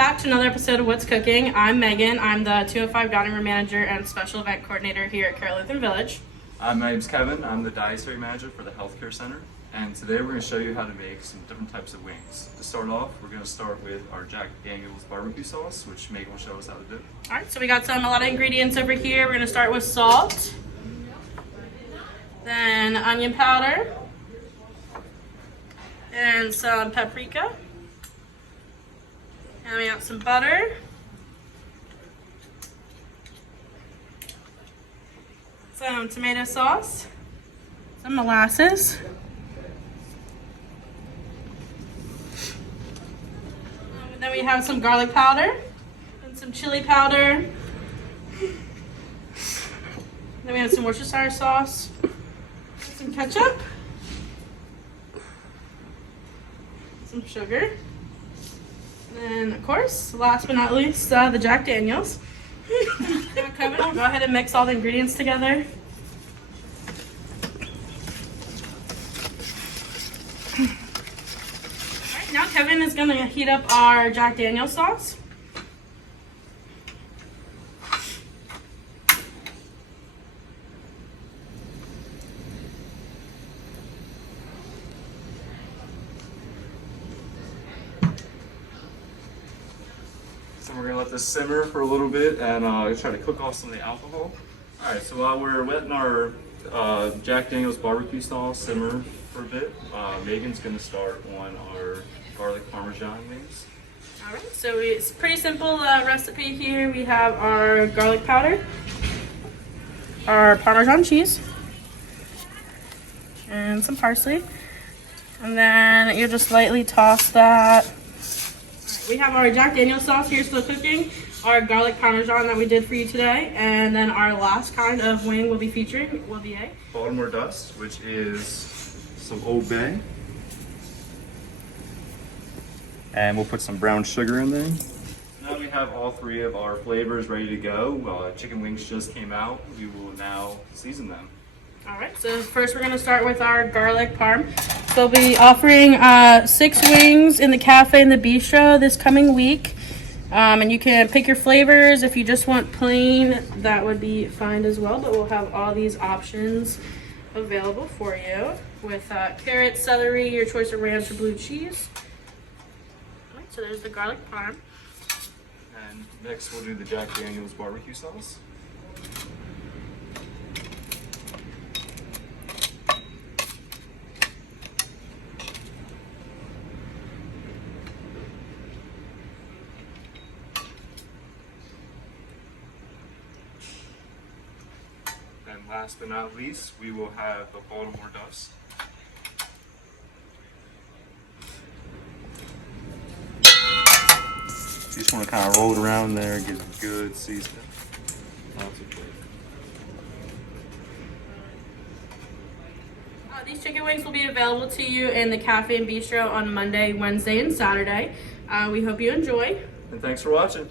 back to another episode of What's Cooking. I'm Megan. I'm the 205 Dining Room Manager and Special Event Coordinator here at Carroll Lutheran Village. My name's Kevin. I'm the Dietary Manager for the Healthcare Center. And today we're going to show you how to make some different types of wings. To start off, we're going to start with our Jack Daniels BBQ sauce, which Megan will show us how to do. Alright, so we got a lot of ingredients over here. We're going to start with salt, then onion powder, and some paprika. And we got some butter, some tomato sauce, some molasses, and then we have some garlic powder and some chili powder. Then we have some Worcestershire sauce, some ketchup, some sugar. And of course, last but not least, the Jack Daniels. Kevin, go ahead and mix all the ingredients together. Alright, now Kevin is going to heat up our Jack Daniels sauce. So we're going to let this simmer for a little bit and try to cook off some of the alcohol. Alright, so while we're letting our Jack Daniels barbecue sauce simmer for a bit, Megan's going to start on our garlic Parmesan wings. Alright, so it's a pretty simple recipe here. We have our garlic powder, our Parmesan cheese, and some parsley. And then you just lightly toss that. We have our Jack Daniels sauce here still cooking, our garlic Parmesan that we did for you today, and then our last kind of wing we'll be featuring will be a Baltimore Dust, which is some Old Bay. And we'll put some brown sugar in there. Now we have all three of our flavors ready to go. Chicken wings just came out. We will now season them. Alright, so first we're going to start with our garlic parm. So we'll be offering 6 wings in the cafe and the bistro this coming week. And you can pick your flavors. If you just want plain, that would be fine as well. But we'll have all these options available for you with carrots, celery, your choice of ranch or blue cheese. Alright, so there's the garlic parm. And next we'll do the Jack Daniels barbecue sauce. And last but not least, we will have the Baltimore Dust. You just want to kind of roll it around there, get a good seasoning. These chicken wings will be available to you in the cafe and bistro on Monday, Wednesday, and Saturday. We hope you enjoy. And thanks for watching.